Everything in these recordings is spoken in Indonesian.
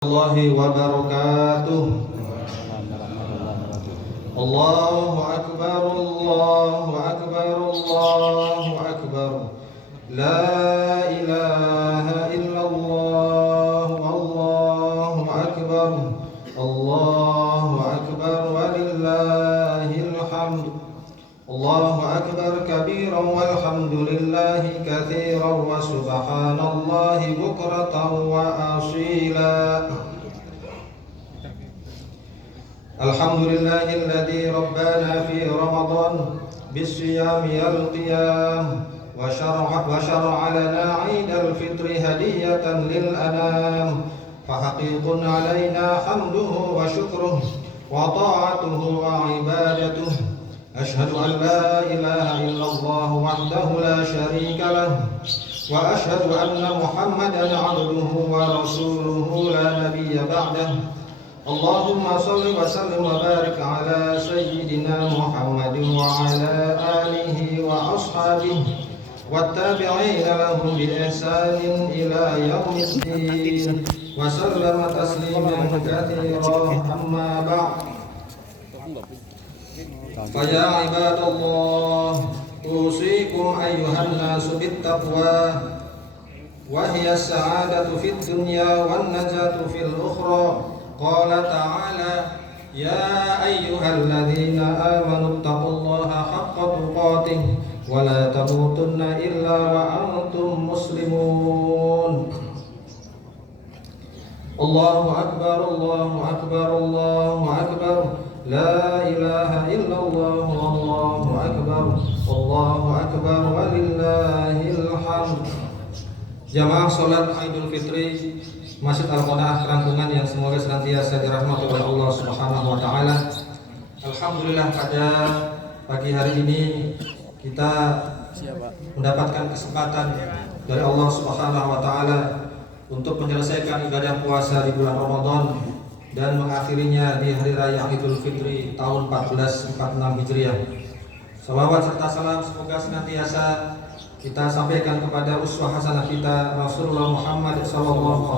Warahmatullahi wabarakatuh. Allahu akbar, Allahu akbar, Allahu akbar. La ilaha illallah, Allahu akbar. Allahu akbar walillahil hamd. Allahu akbar kabiran walhamdulillahi katsiran wa subhanallahi bukratan wa asila. Alhamdulillahilladzi rabbana fi Ramadan bisiyami al-qiyam wa syara'a lana 'idal fitri hadiyatan lil anam fa haqiqun 'alaina hamduhu wa syukruhu wa ta'atuhu wa ibadatuhu. Ashhadu an la ilaha illallah wahdahu la syarika lah wa ashhadu anna Muhammadan 'abduhu wa rasuluhu la nabiyya ba'dah. Allahumma shalli wa sallim wa barik ala sayyidina Muhammadin wa ala alihi wa ashabihi wattabi'ina lahum bi ihsanin ila yaumiddin wa sallama tasliman katsiran amma ba'd. Faya ibadallah usikum ayyuhan nasu bittaqwa wa hiya as-sa'adatu fid dunya wan najatu fil ukhra. Qala ta'ala ya ayyuhalladzina amanu taqullaha haqqa tuqatih wa la tamutunna illa wa antum muslimun. Allahu akbar, Allahu akbar, Allahu akbar. La ilaha illallah, Allahu akbar, Allahu akbar walillahil hamd. Jamaah salat Idul Fitri Masjid Al-Qanaah Kerangkungan yang semoga senantiasa dirahmati oleh Allah Subhanahu wa taala. Alhamdulillah pada pagi hari ini kita mendapatkan kesempatan dari Allah Subhanahu wa taala untuk menyelesaikan ibadah puasa di bulan Ramadan dan mengakhirinya di hari raya Idul Fitri tahun 1446 Hijriah. Salawat serta salam semoga senantiasa kita sampaikan kepada uswah hasanah kita Rasulullah Muhammad SAW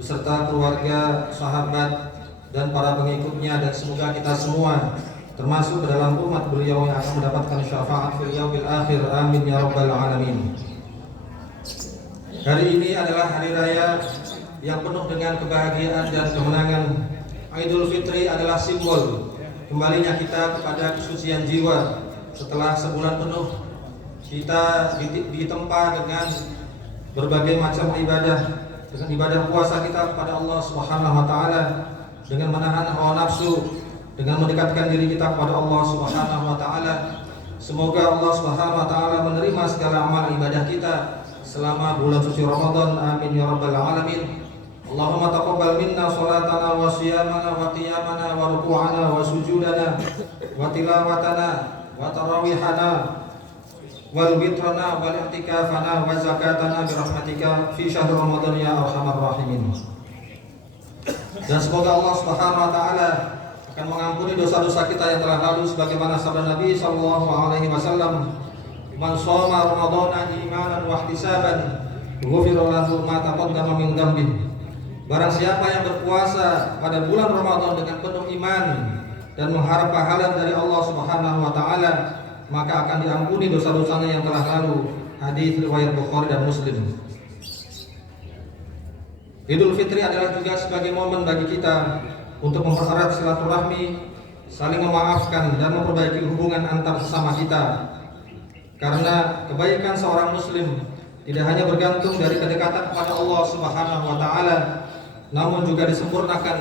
beserta keluarga, sahabat dan para pengikutnya, dan semoga kita semua termasuk dalam umat beliau yang akan mendapatkan syafaat fil yaumil akhir. Amin ya rabbal alamin. Hari ini adalah hari raya yang penuh dengan kebahagiaan dan kemenangan. Idul Fitri adalah simbol kembalinya kita kepada kesucian jiwa setelah sebulan penuh kita ditempa dengan berbagai macam ibadah, dengan ibadah puasa kita kepada Allah Subhanahu wa taala, dengan menahan hawa nafsu, dengan mendekatkan diri kita kepada Allah Subhanahu wa taala. Semoga Allah Subhanahu wa taala menerima segala amal ibadah kita selama bulan suci Ramadan. Amin ya rabbal alamin. Allahumma taqabbal minna salatana wa siyamana wa qiyamana wa ruku'ana wa sujudana wa tilawatana wa tarawihana wal witrana wal i'tikafana wa zakatana bi rahmatika fi syahr Ramadan ya arhamar rahimin. Dan semoga Allah Subhanahu wa taala akan mengampuni dosa-dosa kita yang telah lalu sebagaimana sabda Nabi sallallahu alaihi wasallam, man shoma ramadhana imanan wa ihtisaban ghufira lahu ma taqaddama min dhanbihi. Barang siapa yang berpuasa pada bulan Ramadan dengan penuh iman dan mengharap pahala dari Allah Subhanahu wa taala, maka akan diampuni dosa-dosanya yang telah lalu. Hadis riwayat Bukhari dan Muslim. Idul Fitri adalah juga sebagai momen bagi kita untuk mempererat silaturahmi, saling memaafkan dan memperbaiki hubungan antar sesama kita. Karena kebaikan seorang muslim tidak hanya bergantung dari kedekatan kepada Allah Subhanahu wa taala, namun juga disempurnakan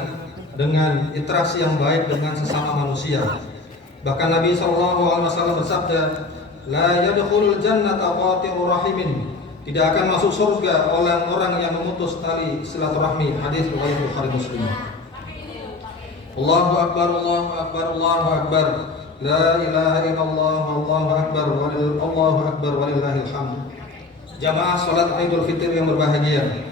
dengan interaksi yang baik dengan sesama manusia. Bahkan Nabi SAW bersabda, la yadkhulul jannata qati'ur rahimin, tidak akan masuk surga orang-orang yang memutus tali silaturahmi. Hadis riwayat Bukhari Muslim. Allahu akbar, Allahu akbar, Allahu akbar. La ilaha illallah, Allahu akbar, Allahu akbar walillahil hamd. Jamaah salat Idul Fitri yang berbahagia,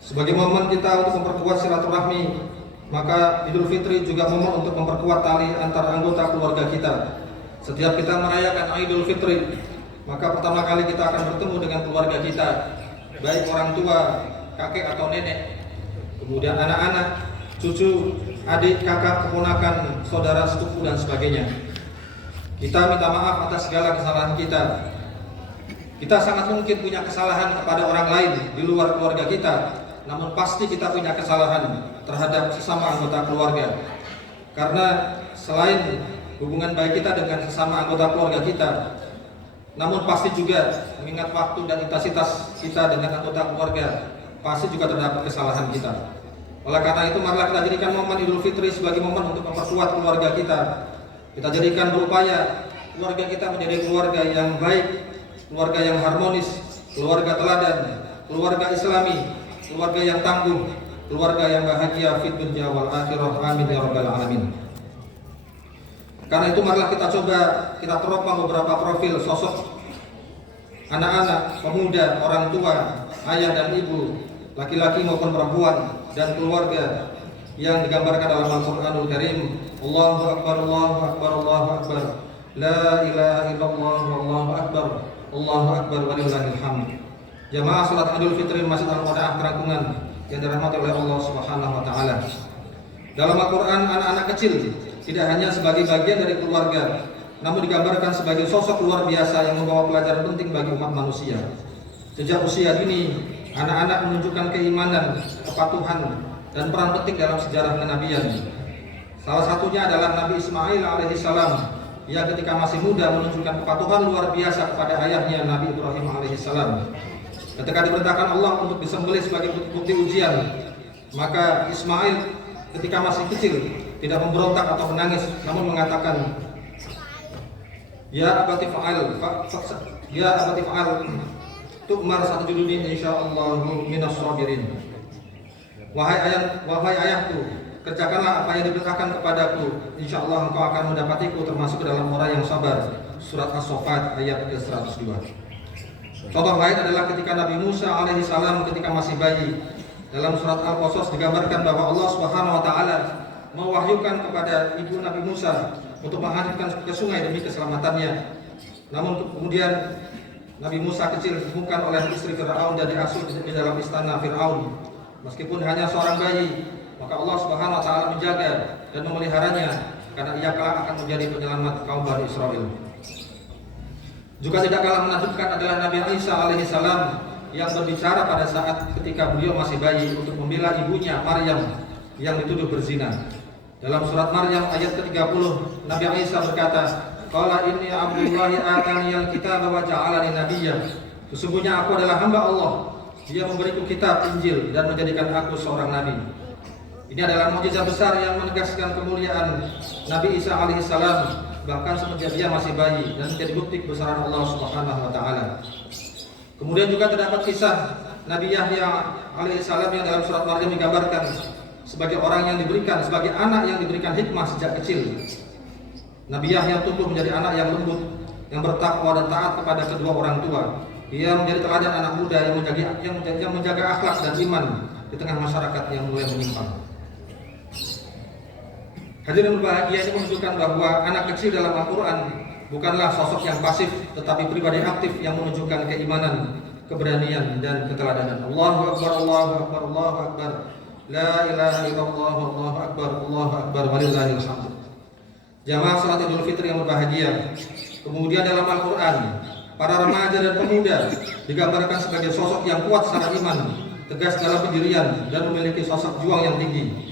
sebagai momen kita untuk memperkuat silaturahmi, maka Idul Fitri juga momen untuk memperkuat tali antar anggota keluarga kita. Setiap kita merayakan Idul Fitri, maka pertama kali kita akan bertemu dengan keluarga kita, baik orang tua, kakek atau nenek. kemudian anak-anak, cucu, adik, kakak, keponakan, saudara, sepupu dan sebagainya. Kita minta maaf atas segala kesalahan kita. Kita sangat mungkin punya kesalahan kepada orang lain di luar keluarga kita, namun pasti kita punya kesalahan terhadap sesama anggota keluarga. Karena selain hubungan baik kita dengan sesama anggota keluarga kita, namun pasti juga mengingat waktu dan intensitas kita dengan anggota keluarga, pasti juga terdapat kesalahan kita. Oleh karena itu, marilah kita jadikan momen Idul Fitri sebagai momen untuk memperkuat keluarga kita. Kita jadikan berupaya keluarga kita menjadi keluarga yang baik, keluarga yang harmonis, keluarga teladan, keluarga Islami, keluarga yang tangguh, keluarga yang bahagia fid dunya wal akhirah. Amin ya rabbal alamin. Karena itu marilah kita coba kita teropang beberapa profil sosok anak-anak, pemuda, orang tua, ayah dan ibu, laki-laki maupun perempuan dan keluarga yang digambarkan dalam Al-Qur'anul Karim. Allahu akbar, Allahu akbar, Allahu akbar. La ilaha illallah, wallahu akbar. Allahu akbar walillahil hamd. Jamaah salat Idul Fitri Masjid Al-Qadaah Kerangkungan yang dirahmati oleh Allah Subhanahu wa taala. Dalam Al-Qur'an, anak-anak kecil tidak hanya sebagai bagian dari keluarga, namun digambarkan sebagai sosok luar biasa yang membawa pelajaran penting bagi umat manusia. Sejak usia dini, anak-anak menunjukkan keimanan, kepatuhan, dan peran penting dalam sejarah kenabian. Salah satunya adalah Nabi Ismail alaihissalam yang ketika masih muda menunjukkan kepatuhan luar biasa kepada ayahnya Nabi Ibrahim alaihissalam. Ketika diperintahkan Allah untuk disembelih sebagai bukti ujian, maka Ismail ketika masih kecil tidak memberontak atau menangis, namun mengatakan, Ya abati fa'al, ya abati fa'al, tu'mar satujuduni insyaallahu minas sabirin. Wahai ayahku, kerjakanlah apa yang diperintahkan kepadaku, insyaallah engkau akan mendapatiku termasuk dalam orang yang sabar. Surat As-Saffat ayat ke-102. Contoh lain adalah ketika Nabi Musa alaihissalam ketika masih bayi. Dalam surat Al-Qasas digambarkan bahwa Allah Subhanahu wa taala mewahyukan kepada ibu Nabi Musa untuk menghanyutkan ke sungai demi keselamatannya. Namun kemudian Nabi Musa kecil ditemukan oleh istri Fir'aun dan diasuh di dalam istana Fir'aun. Meskipun hanya seorang bayi, maka Allah Subhanahu wa taala menjaga dan memeliharanya karena ia kelak akan menjadi penyelamat kaum Bani Israel. Juga tidak kalah menakjubkan adalah Nabi Isa alaihissalam yang berbicara pada saat ketika beliau masih bayi untuk membela ibunya Maryam yang dituduh berzina. Dalam surat Maryam ayat ke-30, Nabi Isa berkata, Qala inni abdullahi ataniyal kitaba wa ja'alani nabiyya. Sesungguhnya aku adalah hamba Allah. Dia memberiku kitab Injil dan menjadikan aku seorang nabi. Ini adalah mukjizat besar yang menegaskan kemuliaan Nabi Isa alaihissalam bahkan semenjak dia masih bayi dan menjadi bukti kebesaran Allah Subhanahu wa taala. Kemudian juga terdapat kisah Nabi Yahya alaihissalam yang dalam surat Maryam digambarkan sebagai orang yang diberikan, sebagai anak yang diberikan hikmah sejak kecil. Nabi Yahya tumbuh menjadi anak yang lembut, yang bertakwa dan taat kepada kedua orang tua. Ia menjadi teladan anak muda yang menjaga akhlak dan iman di tengah masyarakat yang mulai menyimpang. Hadirin berbahagia, ini menunjukkan bahwa anak kecil dalam Al-Quran bukanlah sosok yang pasif, tetapi pribadi aktif yang menunjukkan keimanan, keberanian, dan keteladanan. Allahu Akbar, Allahu Akbar, Allahu Akbar. La ilaha illallah, Allahu Akbar, Allahu Akbar, walillahil hamd. Jamaah salat Idul Fitri yang berbahagia. Kemudian dalam Al-Quran, para remaja dan pemuda digambarkan sebagai sosok yang kuat secara iman, tegas dalam pendirian, dan memiliki sosok juang yang tinggi.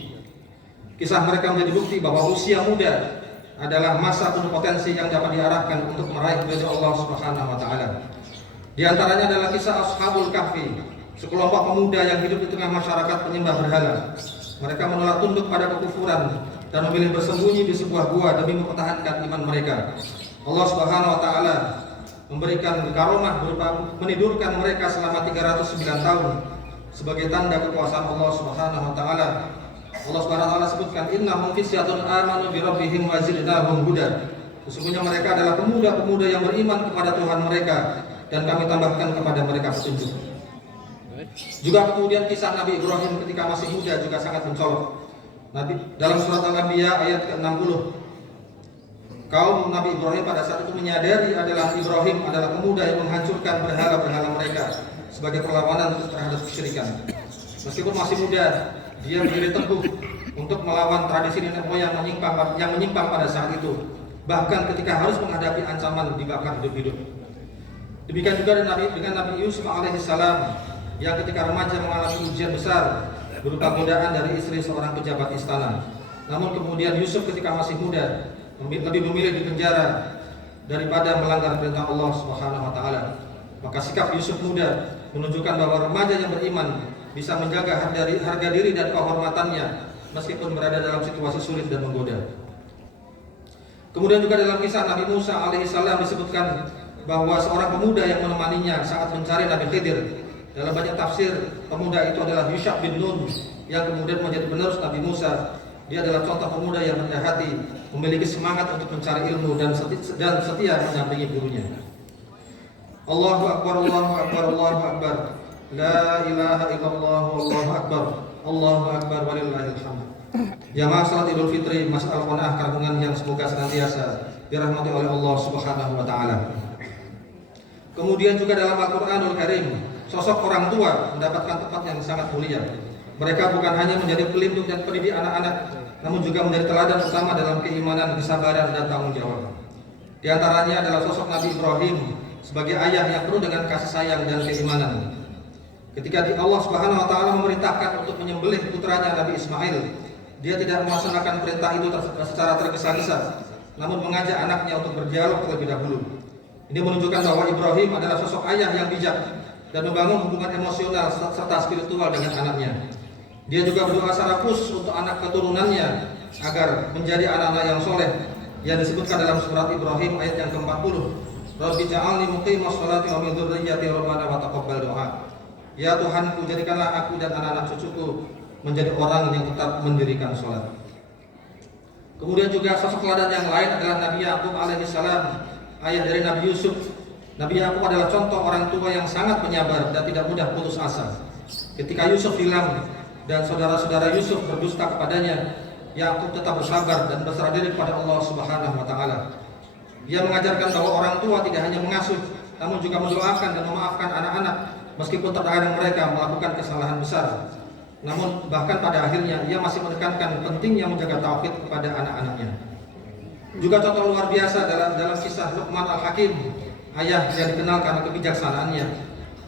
Kisah mereka menjadi bukti bahwa usia muda adalah masa penuh potensi yang dapat diarahkan untuk meraih ridha Allah Subhanahu wa taala. Di antaranya adalah kisah Ashabul Kahfi, sekelompok pemuda yang hidup di tengah masyarakat penyembah berhala. Mereka menolak tunduk pada kekufuran dan memilih bersembunyi di sebuah gua demi mempertahankan iman mereka. Allah Subhanahu wa taala memberikan karomah berupa menidurkan mereka selama 309 tahun sebagai tanda kekuasaan Allah Subhanahu wa taala. Allah Subhanahu wa taala sebutkan innahum fisyatun amanu bi rabbihim wa zidnahum huda. Sesungguhnya mereka adalah pemuda-pemuda yang beriman kepada Tuhan mereka dan kami tambahkan kepada mereka petunjuk. Juga kemudian kisah Nabi Ibrahim ketika masih muda juga sangat mencolok. Nabi dalam surat Al-Anbiya ayat ke-60, kaum Nabi Ibrahim pada saat itu menyadari Ibrahim adalah pemuda yang menghancurkan berhala-berhala mereka sebagai perlawanan terhadap kesyirikan. Meskipun masih muda, dia berdiri teguh untuk melawan tradisi nenek moyang yang menyimpang pada saat itu, bahkan ketika harus menghadapi ancaman dibakar hidup-hidup. Demikian juga dengan Nabi Yusuf alaihissalam yang ketika remaja mengalami ujian besar berupa godaan dari istri seorang pejabat istana. Namun kemudian Yusuf ketika masih muda lebih memilih di penjara daripada melanggar perintah Allah Subhanahu wa taala. Maka sikap Yusuf muda menunjukkan bahwa remaja yang beriman bisa menjaga harga diri dan kehormatannya meskipun berada dalam situasi sulit dan menggoda. Kemudian juga dalam kisah Nabi Musa alaihissalam disebutkan bahwa seorang pemuda yang menemaninya saat mencari Nabi Khidir. Dalam banyak tafsir, pemuda itu adalah Yushab bin Nun yang kemudian menjadi penerus Nabi Musa. Dia adalah contoh pemuda yang rendah hati, memiliki semangat untuk mencari ilmu dan setia mendampingi gurunya. Allahu Akbar, Allahu Akbar, Allahu Akbar. La ilaha illallah, Allahu Akbar. Allahu Akbar walillahil hamd. Jamaah salat Idul Fitri Masjid Al-Qanaah Karangungan yang semoga senantiasa dirahmati oleh Allah Subhanahu wa taala. Kemudian juga dalam Al-Qur'anul Karim, sosok orang tua mendapatkan tempat yang sangat mulia. Mereka bukan hanya menjadi pelindung dan pendidik anak-anak, namun juga menjadi teladan utama dalam keimanan, kesabaran, dan tanggung jawab. Di antaranya adalah sosok Nabi Ibrahim sebagai ayah yang penuh dengan kasih sayang dan keimanan. Ketika Allah Subhanahu wa taala memerintahkan untuk menyembelih putranya Nabi Ismail, dia tidak melaksanakan perintah itu secara tergesa-gesa, namun mengajak anaknya untuk berdialog terlebih dahulu. Ini menunjukkan bahwa Ibrahim adalah sosok ayah yang bijak dan membangun hubungan emosional serta spiritual dengan anaknya. Dia juga berdoa secara khusus untuk anak keturunannya agar menjadi anak-anak yang soleh, yang disebutkan dalam surat Ibrahim ayat yang ke-40. Rabbi ja'alni muqimas sholati wa min dzurriyyati rabbana wa taqabbal doa. Ya Tuhanku, jadikanlah aku dan anak-anak cucuku menjadi orang yang tetap mendirikan sholat. Kemudian juga sosok teladan yang lain adalah Nabi Yakub alaihissalam, ayah dari Nabi Yusuf. Nabi Yakub adalah contoh orang tua yang sangat penyabar dan tidak mudah putus asa. Ketika Yusuf hilang dan saudara-saudara Yusuf berdusta kepadanya, Yakub tetap bersabar dan berserah diri kepada Allah Subhanahu wa taala. Dia mengajarkan bahwa orang tua tidak hanya mengasuh, namun juga mendoakan dan memaafkan anak-anak meskipun terkadang mereka melakukan kesalahan besar. Namun bahkan pada akhirnya ia masih menekankan pentingnya menjaga tauhid kepada anak-anaknya. Juga contoh luar biasa dalam kisah Luqman Al-Hakim, ayah yang dikenal karena kebijaksanaannya.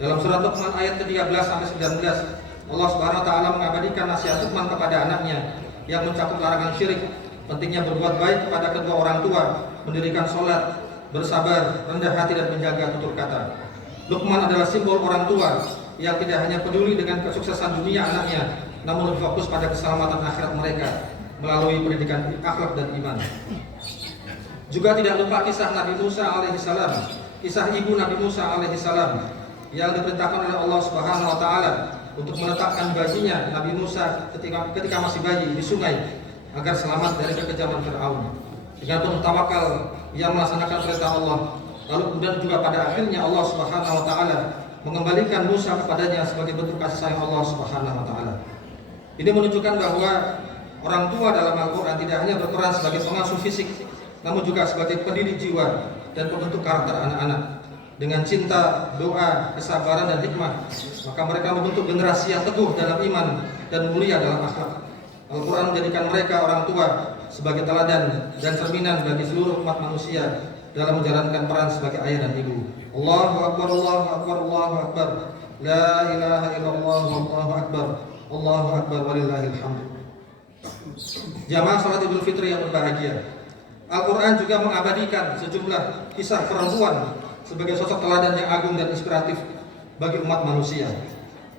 Dalam surat Luqman ayat ke-13 sampai 19, Allah Subhanahu wa taala mengabadikan nasihat Luqman kepada anaknya yang mencakup larangan syirik, pentingnya berbuat baik kepada kedua orang tua, mendirikan sholat, bersabar, rendah hati dan menjaga tutur kata. Luqman adalah simbol orang tua yang tidak hanya peduli dengan kesuksesan dunia anaknya, namun lebih fokus pada keselamatan akhirat mereka melalui pendidikan akhlak dan iman. Juga tidak lupa kisah Nabi Musa alaihissalam, kisah ibu Nabi Musa alaihissalam yang diperintahkan oleh Allah Subhanahu wa taala untuk meletakkan bayinya Nabi Musa ketika masih bayi di sungai agar selamat dari kekejaman Firaun. Dengan penuh tawakal ia melaksanakan perintah Allah. Lalu kemudian juga pada akhirnya Allah Subhanahu wa taala mengembalikan Musa kepadanya sebagai bentuk kasih sayang Allah Subhanahu wa taala. Ini menunjukkan bahwa orang tua dalam Al-Qur'an tidak hanya berperan sebagai pengasuh fisik, namun juga sebagai pendidik jiwa dan pembentuk karakter anak-anak. Dengan cinta, doa, kesabaran dan hikmah, maka mereka membentuk generasi yang teguh dalam iman dan mulia dalam akhlak. Al-Qur'an menjadikan mereka orang tua sebagai teladan dan cerminan bagi seluruh umat manusia dalam menjalankan peran sebagai ayah dan ibu. Allahu Akbar, Allahu Akbar, Allahu Akbar. La ilaha illallah, Allahu Akbar. Allahu Akbar walillahil hamd. Jamaah salat Idul Fitri yang berbahagia, Al-Quran juga mengabadikan sejumlah kisah perempuan sebagai sosok teladan yang agung dan inspiratif bagi umat manusia.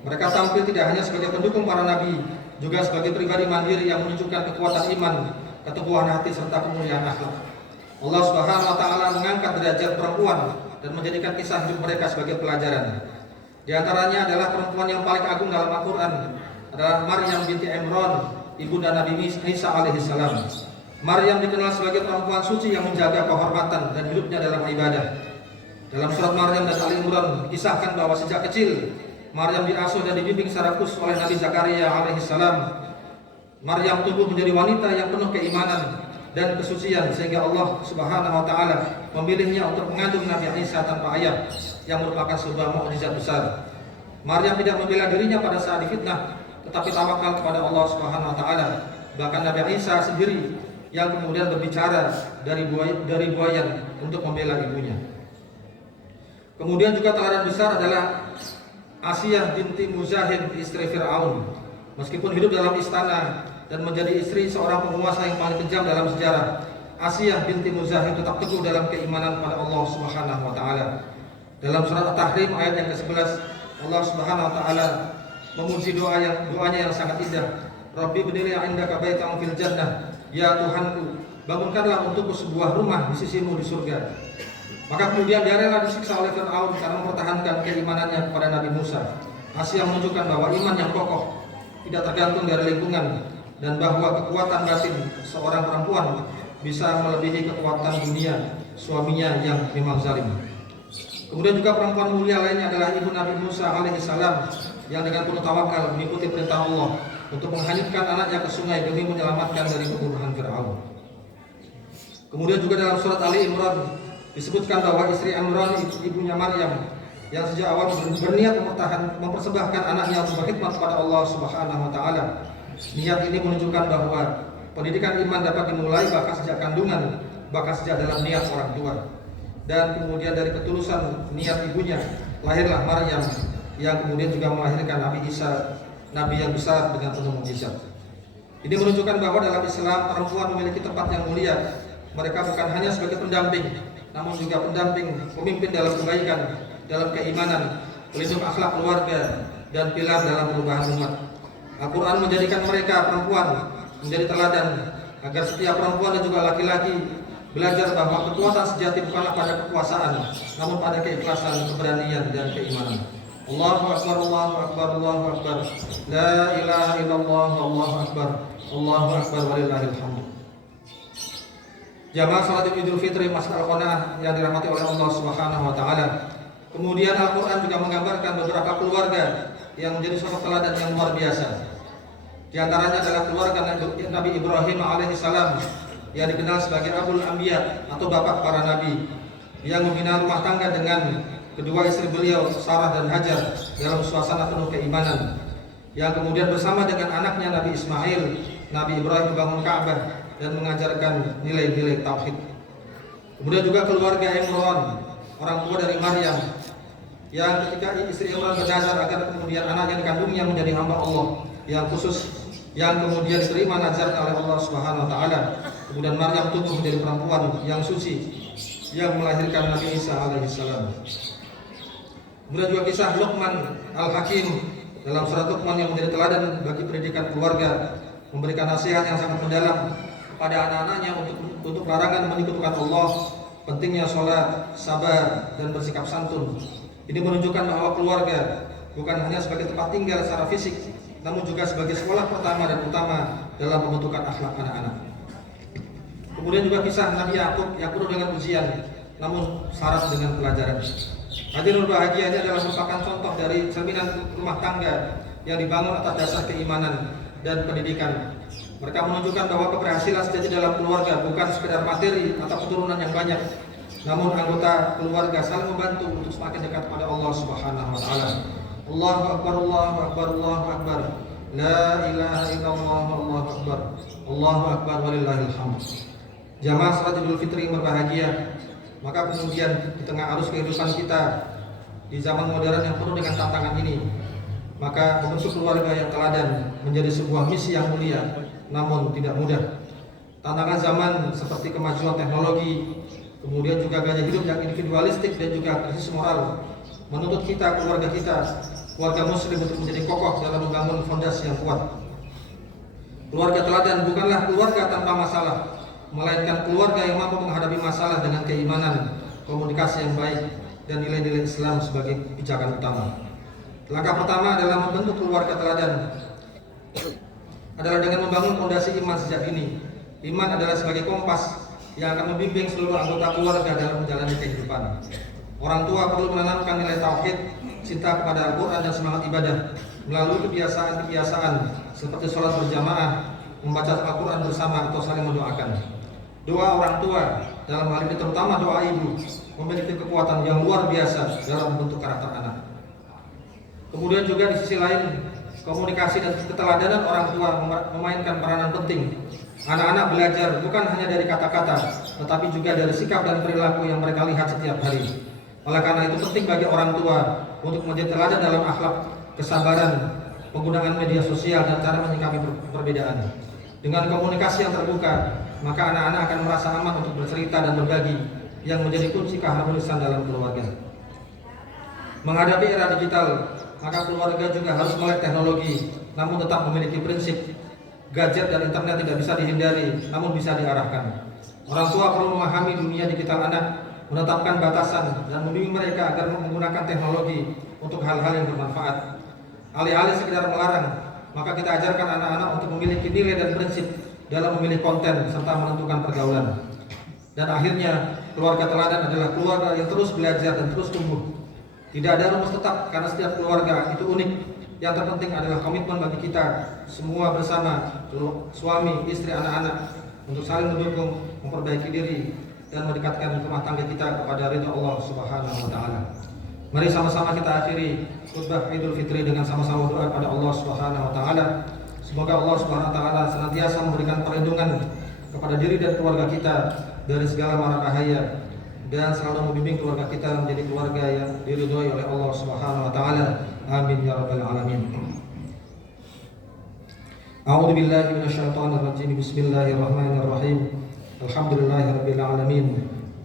Mereka tampil tidak hanya sebagai pendukung para nabi, juga sebagai pribadi mandiri yang menunjukkan kekuatan iman, keteguhan hati serta kemuliaan akhlak. Allah Subhanahu wa taala mengangkat derajat perempuan dan menjadikan kisah hidup mereka sebagai pelajaran. Di antaranya adalah perempuan yang paling agung dalam Al-Quran adalah Maryam binti Imran, ibunda Nabi Isa alaihissalam. Maryam dikenal sebagai perempuan suci yang menjaga kehormatan dan hidupnya dalam ibadah. Dalam surat Maryam dan Ali Imran disahkan bahwa sejak kecil Maryam diasuh dan dibimbing secara khusus oleh Nabi Zakaria alaihissalam. Maryam tumbuh menjadi wanita yang penuh keimanan dan kesucian sehingga Allah Subhanahu wa taala memilihnya untuk mengandung Nabi Isa tanpa ayah, yang merupakan sebuah mukjizat besar. Maryam tidak membela dirinya pada saat difitnah, tetapi tawakal kepada Allah Subhanahu wa taala. Bahkan Nabi Isa sendiri yang kemudian berbicara dari buayan untuk membela ibunya. Kemudian juga teladan besar adalah Asiyah binti Muzahim, istri Fir'aun. Meskipun hidup dalam istana dan menjadi istri seorang penguasa yang paling kejam dalam sejarah, Asiyah binti Muzahim tetap teguh dalam keimanan pada Allah Subhanahu wa taala. Dalam surat At-Tahrim ayat yang ke-11, Allah Subhanahu wa taala memuji doanya yang sangat indah. Rabbi bnili 'indaka baitan fil jannah, ya Tuhanku, bangunkanlah untukku sebuah rumah di sisimu di surga. Maka kemudian dia rela disiksa oleh Fir'aun karena mempertahankan keimanannya kepada Nabi Musa. Asyah menunjukkan bahwa iman yang kokoh tidak tergantung dari lingkungan, dan bahwa kekuatan batin seorang perempuan bisa melebihi kekuatan dunia suaminya yang memang zalim. Kemudian juga perempuan mulia lainnya adalah ibu Nabi Musa alaihissalam yang dengan penuh tawakal mengikuti perintah Allah untuk menghanyutkan anaknya ke sungai demi menyelamatkan dari pembunuhan Fir'aun. Kemudian juga dalam surat Ali Imran disebutkan bahwa istri Imran, ibunya Maryam, yang sejak awal berniat mempersembahkan anaknya untuk berkhidmat kepada Allah Subhanahu wa taala. Niat ini menunjukkan bahwa pendidikan iman dapat dimulai bahkan sejak kandungan, bahkan sejak dalam niat orang tua. Dan kemudian dari ketulusan niat ibunya lahirlah Maryam yang kemudian juga melahirkan Nabi Isa, nabi yang besar dengan penuh mukjizat. Ini menunjukkan bahwa dalam Islam perempuan memiliki tempat yang mulia. Mereka bukan hanya sebagai pendamping, namun juga pendamping, pemimpin dalam kebaikan, dalam keimanan, pelindung akhlak keluarga, dan pilar dalam perubahan umat. Al-Quran menjadikan mereka perempuan menjadi teladan agar setiap perempuan dan juga laki-laki belajar bahwa kekuatan sejati bukanlah pada kekuasaan, namun pada keikhlasan, keberanian, dan keimanan. Allahu Akbar, Allahu Akbar, Allahu Akbar, La ilaha illallah, Allahu Akbar, Allahu Akbar, walillahil hamd. Jamaah salat Idul Fitri Masjid Al-Qanaah yang dirahmati oleh Allah Subhanahu wa taala. Kemudian Al-Qur'an juga menggambarkan beberapa keluarga yang menjadi sosok teladan yang luar biasa. Di antaranya adalah keluarga Nabi Ibrahim alaihissalam yang dikenal sebagai Abul Anbiya atau bapak para nabi, yang membina rumah tangga dengan kedua istri beliau Sarah dan Hajar dalam suasana penuh keimanan, yang kemudian bersama dengan anaknya Nabi Ismail, Nabi Ibrahim membangun Ka'bah dan mengajarkan nilai-nilai tauhid. Kemudian juga keluarga Imran, orang tua dari Maryam, yang ketika istri Imran bernazar agar kemudian anaknya dikandungnya menjadi hamba Allah yang khusus, yang kemudian diterima nazarnya oleh Allah Subhanahu wa taala. Kemudian Maryam tumbuh menjadi perempuan yang suci yang melahirkan Nabi Isa alaihissalam. Kemudian juga kisah Luqman Al-Hakim dalam surat Luqman yang menjadi teladan bagi pendidikan keluarga, memberikan nasihat yang sangat mendalam kepada anak-anaknya untuk larangan menyekutukan Allah, pentingnya sholat, sabar, dan bersikap santun. Ini menunjukkan bahwa keluarga bukan hanya sebagai tempat tinggal secara fisik, namun juga sebagai sekolah pertama dan utama dalam pembentukan akhlak anak-anak. Kemudian juga kisah Nabi Yakub yang penuh dengan ujian, namun syarat dengan pelajaran. Hadirin berbahagia, ini adalah merupakan contoh dari cerminan rumah tangga yang dibangun atas dasar keimanan dan pendidikan. Mereka menunjukkan bahwa keberhasilan sejati dalam keluarga bukan sekedar materi atau keturunan yang banyak, namun anggota keluarga saling membantu untuk semakin dekat pada Allah Subhanahu wa taala. Allahu Akbar, Allahu Akbar, Allahu Akbar, La ilaha illallah, Allahu Akbar, Allahu Akbar, walillahil hamd. Jamaah salat Idul Fitri yang berbahagia, maka kemudian di tengah arus kehidupan kita di zaman modern yang penuh dengan tantangan ini, maka membentuk keluarga yang teladan menjadi sebuah misi yang mulia, namun tidak mudah. Tantangan zaman seperti kemajuan teknologi, kemudian juga gaya hidup yang individualistik dan juga krisis moral menuntut kita, keluarga muslim untuk menjadi kokoh dalam membangun fondasi yang kuat. Keluarga teladan bukanlah keluarga tanpa masalah, melainkan keluarga yang mampu menghadapi masalah dengan keimanan, komunikasi yang baik, dan nilai-nilai Islam sebagai pijakan utama. Langkah pertama adalah membentuk keluarga teladan adalah dengan membangun fondasi iman sejak dini. Iman adalah sebagai kompas yang akan membimbing seluruh anggota keluarga dalam menjalani kehidupan. Orang tua perlu menanamkan nilai tauhid, cinta kepada Al-Quran, dan semangat ibadah melalui kebiasaan-kebiasaan seperti sholat berjamaah, membaca Al-Quran bersama, atau saling mendoakan. Doa orang tua, dalam hal ini terutama doa ibu, memiliki kekuatan yang luar biasa dalam membentuk karakter anak. Kemudian juga di sisi lain, komunikasi dan keteladanan orang tua memainkan peranan penting. Anak-anak belajar bukan hanya dari kata-kata, tetapi juga dari sikap dan perilaku yang mereka lihat setiap hari. Oleh karena itu penting bagi orang tua untuk menjadi teladan dalam akhlak, kesabaran, penggunaan media sosial dan cara menyikapi perbedaan. Dengan komunikasi yang terbuka, maka anak-anak akan merasa aman untuk bercerita dan berbagi, yang menjadi kunci keharmonisan dalam keluarga. Menghadapi era digital, maka keluarga juga harus melek teknologi, namun tetap memiliki prinsip gadget dan internet tidak bisa dihindari, namun bisa diarahkan. Orang tua perlu memahami dunia digital anak, menetapkan batasan dan membimbing mereka agar menggunakan teknologi untuk hal-hal yang bermanfaat. Alih-alih sekedar melarang, maka kita ajarkan anak-anak untuk memiliki nilai dan prinsip dalam memilih konten serta menentukan pergaulan. Dan akhirnya, keluarga teladan adalah keluarga yang terus belajar dan terus tumbuh. Tidak ada rumus tetap karena setiap keluarga itu unik. Yang terpenting adalah komitmen bagi kita semua bersama, suami, istri, anak-anak, untuk saling mendukung, memperbaiki diri dan mendekatkan rumah tangga kita kepada ridha Allah Subhanahu wa taala. Mari sama-sama kita akhiri khutbah Idul Fitri dengan sama-sama doa kepada Allah Subhanahu wa taala. Semoga Allah Subhanahu wa taala senantiasa memberikan perlindungan kepada diri dan keluarga kita dari segala mara bahaya, dan selalu membimbing keluarga kita menjadi keluarga yang diridhoi oleh Allah Subhanahu wa taala. Amin ya rabbal alamin. A'udzu billahi minasyaitonir rajim. Bismillahirrahmanirrahim. Alhamdulillahirabbil alamin.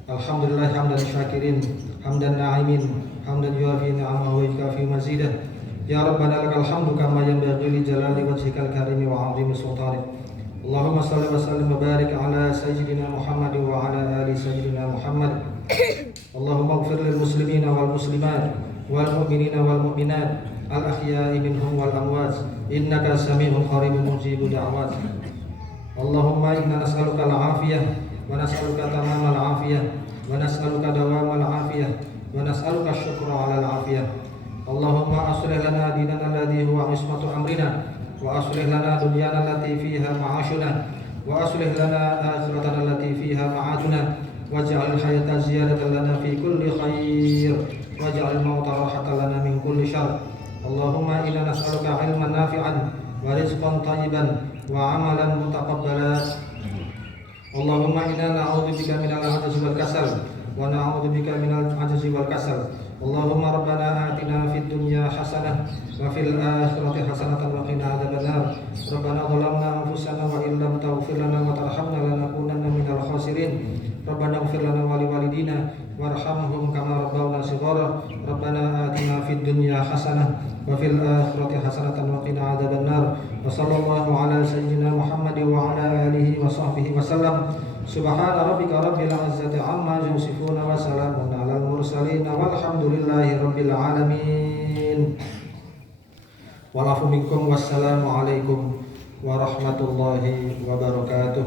Alhamdulillah hamdan syakirin, hamdan na'imin, hamdan yuafi ni'amahu wa yukafi mazidah. Ya Rabbana lakal hamdu kama yanbaghi li jalali wajhikal karim wa 'azimi sultanik. Allahumma salli wa sallim wa barik ala sayyidina Muhammad wa ala ali sayyidina Muhammad. Allahumma ighfir lil muslimina wal muslimat wal mu'minina wal mu'minat al ahya'i minhum wal amwat innaka sami'un qaribun mujibud da'wat. Allahumma inna nas'aluka al-'afiyah wa nas'aluka tamamal 'afiyah wa nas'aluka dawamal 'afiyah wa nas'aluka syukra 'alal 'afiyah. Allahumma aslih lana dinana alladhi huwa 'ismatu amrina wa aslih lana dunyana allati fiha ma'ashuna wa aslih lana akhiratana allati fiha ma'aduna waj'al hayata ziyadatan lana fi kulli khair waj'al mauta rahatan lana min kulli syarr. Allahumma inna nas'aluka 'ilman nafi'an wa rizqan thayyiban wa 'amalan mutaqabbala. Allahumma inna na'udzubika minal 'ajzi wal kasal wa na'udzubika minal 'ajzi wal kasal. Allahumma rabbana atina fid dunya hasanah wa fil akhirati hasanatan wa qina adzabannar. Rabbana zalamna anfusana wa illam taghfir lana wa tarhamna lanakunanna minal khasirin. Rabbana ighfir lana wa liwalidina warhamhum kama rabbawna shighara. Rabbana atina fid dunya hasanah wa fil akhirati hasanatan wa qina adzabannar. Wa sallallahu ala sayyidina Muhammad wa ala alihi wa sahbihi wa sallam. Subhana rabbika rabbil izzati amma yasifun wa salamun alal mursalin walhamdulillahi rabbil alamin. Walafu minkum wassalamu alaikum warahmatullahi wabarakatuh.